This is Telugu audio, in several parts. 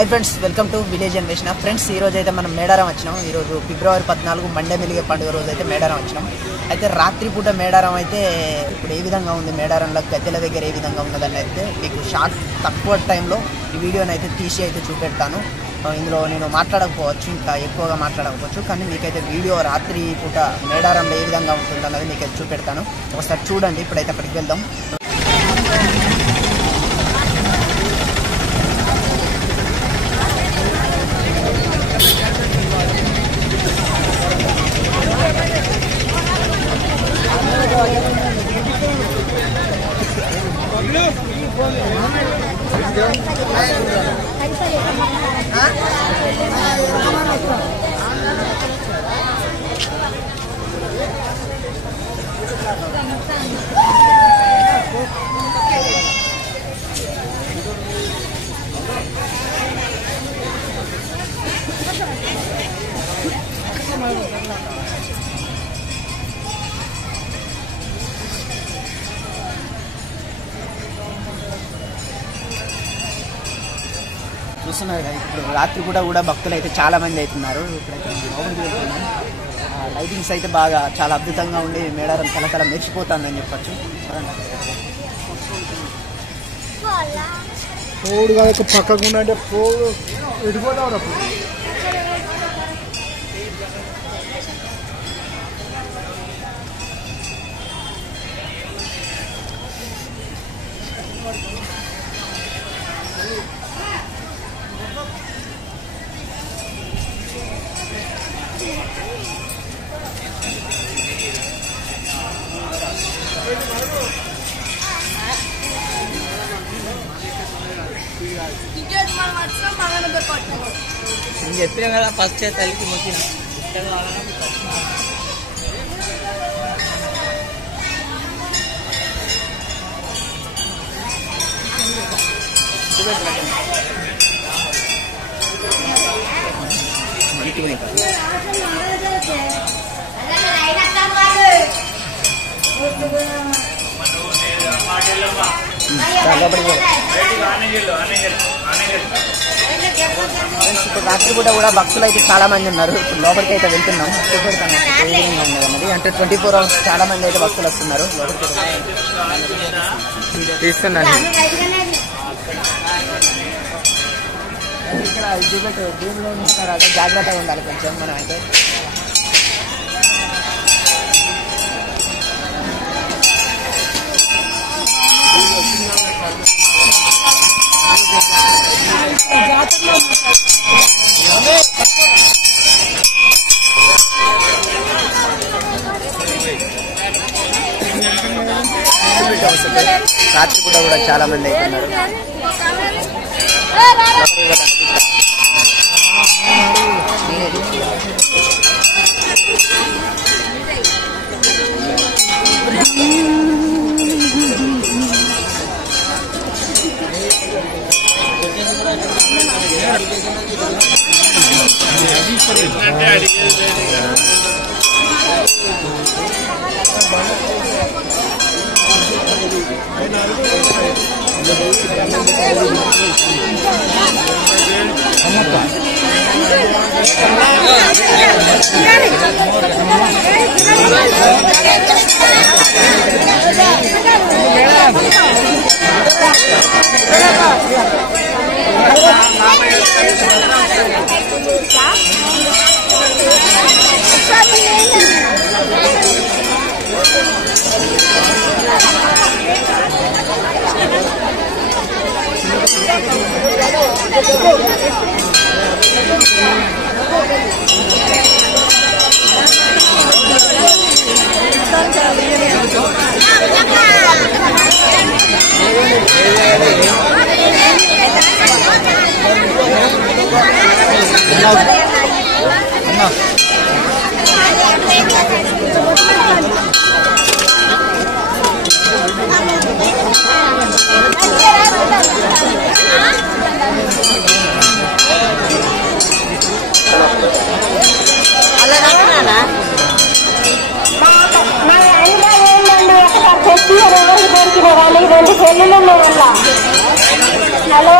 High friends welcome to village Anveshana friends मन मेडारम वच्चिनाम फिब्रवरी 14 मंडे मिलिगे पंडुग रोज मेडारम वच्चिनाम అయితే రాత్రి పూట మేడారం అయితే ఇప్పుడు ఏ విధంగా ఉంది మేడారంలో గద్దెల దగ్గర ఏ విధంగా ఉన్నదని అయితే మీకు షార్ట్ తక్కువ టైంలో ఈ వీడియోని అయితే తీసి అయితే చూపెడతాను. ఇందులో నేను మాట్లాడకపోవచ్చు, ఇంకా ఎక్కువగా మాట్లాడకపోవచ్చు, కానీ మీకైతే వీడియో రాత్రి పూట మేడారంలో ఏ విధంగా ఉంటుందన్నది మీకైతే చూపెడతాను. ఒకసారి చూడండి. ఇప్పుడైతే అక్కడికి వెళ్దాం. చూస్తున్నారు కదా, ఇప్పుడు రాత్రి కూడా భక్తులు అయితే చాలా మంది అవుతున్నారు. ఇప్పుడైతే లైటింగ్స్ అయితే బాగా చాలా అద్భుతంగా ఉండి మేడారం తలతల మెరిచిపోతుందని చెప్పచ్చు. పక్కకుండా ఎడిపోతావు నేను చెప్పినా కదా ఫస్ట్ తల్లికి మొక్కిన ఇప్పుడు రాత్రి కూడా భక్తులు అయితే చాలా మంది ఉన్నారు. ఇప్పుడు లోపలికి అయితే వెళ్తున్నాం. చూపెడతాను ఉన్నది అంటే 24 hours చాలా మంది అయితే భక్తులు వస్తున్నారు. తీస్తున్నాను. ఇక్కడ చూపెట్టు దీనిలో జాగ్రత్తగా ఉండాలి కొంచెం. మనం అయితే రాత్రి కూడా చాలా మంది అవుతున్నారు. హలో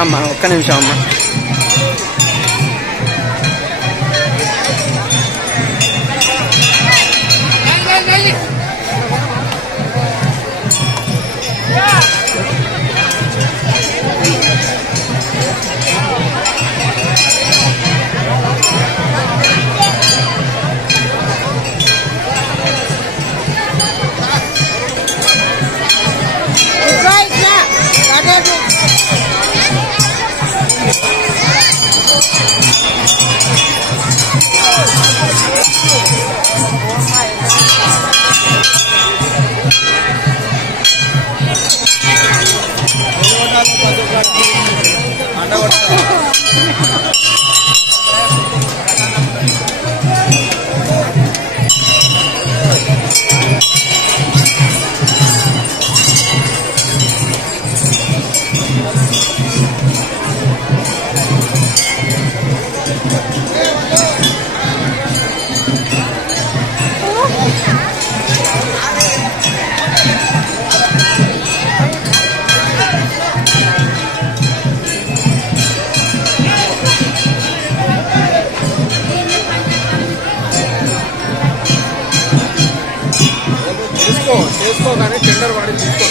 అమ్మ ఒక్క నిమిషం అమ్మ. చేసుకోగానే టెండర్ వాడి తీసుకో.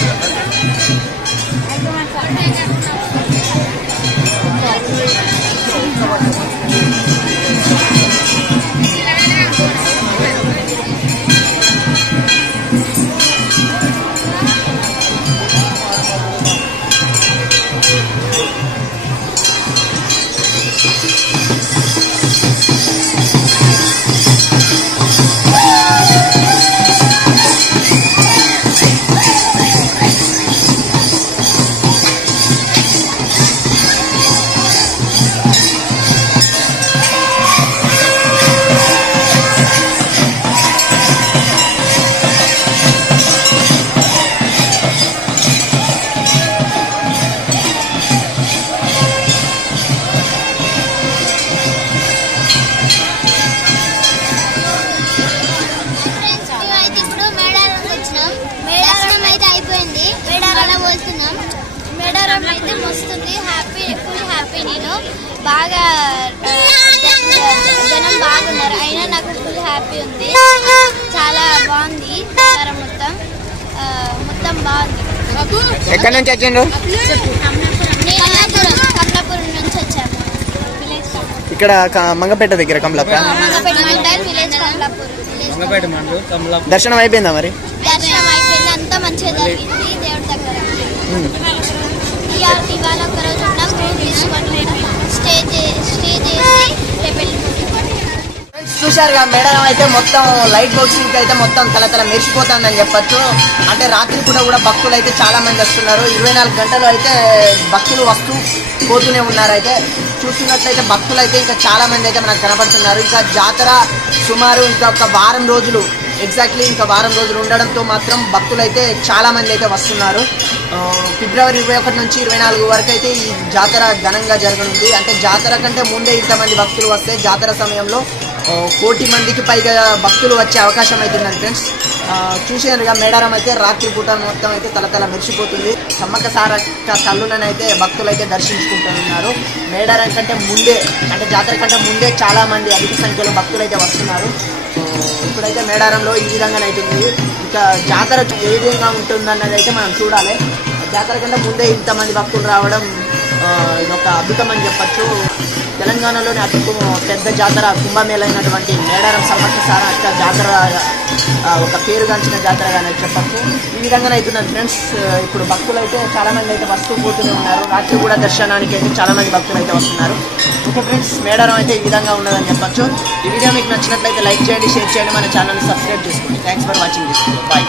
మేడారం అయితే మస్తుంది, హ్యాపీ, ఫుల్ హ్యాపీ. నేను బాగా జనం బాగున్నారు, అయినా నాకు ఫుల్ హ్యాపీ ఉంది. చాలా బాగుంది మేడారం మొత్తం బాగుంది. ఎక్కడి నుంచి వచ్చిండ్రు? కమలాపురం నుంచి వచ్చాను. ఇక్కడ మంగపేట దగ్గర కమలాపురం. దర్శనం అయిపోయిందా? మరి దర్శనం అయిపోయింది, అంతా మంచిగా జరిగింది దేవుడి దగ్గర. ఇవాళ ఒక రోజు ఉన్నాం, స్టే చేసి రేపు చూశారుగా మేడారం అయితే మొత్తం లైట్ బాక్సింగ్ అయితే మొత్తం తల మెరిసిపోతుందని చెప్పొచ్చు. అంటే రాత్రి కూడా భక్తులు అయితే చాలా మంది వస్తున్నారు. 24 గంటలు అయితే భక్తులు వస్తూ పోతూనే ఉన్నారు. అయితే చూస్తున్నట్లయితే భక్తులు అయితే ఇంకా చాలా మంది అయితే మనకు కనబడుతున్నారు. ఇంకా జాతర సుమారు ఇంకా ఒక వారం రోజులు, ఎగ్జాక్ట్లీ ఇంకా వారం రోజులు ఉండడంతో మాత్రం భక్తులు అయితే చాలా మంది అయితే వస్తున్నారు. ఫిబ్రవరి 21 నుంచి 24 వరకు అయితే ఈ జాతర ఘనంగా జరగనుంది. అంటే జాతర కంటే ముందే ఇంతమంది భక్తులు వస్తే జాతర సమయంలో 1 కోటి మందికి పైగా భక్తులు వచ్చే అవకాశం అవుతుందండి ఫ్రెండ్స్. చూసేందుగా మేడారం అయితే రాత్రి పూట మొత్తం అయితే తల మెరిసిపోతుంది. సమ్మక్క సారక్క తల్లులను అయితే భక్తులు అయితే దర్శించుకుంటున్నారు. మేడారం కంటే ముందే, అంటే జాతర కంటే ముందే చాలా మంది అధిక సంఖ్యలో భక్తులు అయితే వస్తున్నారు. ఇప్పుడైతే మేడారంలో ఈ విధంగా అవుతుంది. ఇంకా జాతర ఏ విధంగా ఉంటుందన్నది అయితే మనం చూడాలి. జాతర కంటే ముందే ఇంతమంది భక్తులు రావడం ఇది ఒక అద్భుతం అని చెప్పచ్చు. తెలంగాణలోని అతి పెద్ద జాతర కుంభమేళ అయినటువంటి మేడారం సమ్మక్క సారక్క జాతర ఒక పేరుగాంచిన జాతరగానే చెప్పచ్చు. ఈ విధంగా అవుతున్నది ఫ్రెండ్స్. ఇప్పుడు భక్తులు అయితే చాలామంది అయితే వస్తూ పోతూనే ఉన్నారు. రాత్రి కూడా దర్శనానికి అయితే చాలామంది భక్తులు అయితే వస్తున్నారు. ఓకే ఫ్రెండ్స్, మేడారం అయితే ఈ విధంగా ఉన్నదని చెప్పచ్చు. ఈ వీడియో మీకు నచ్చినట్లయితే లైక్ చేయండి, షేర్ చేయండి, మన ఛానల్ని సబ్స్క్రైబ్ చేసుకోండి. Thanks for watching this video. Bye.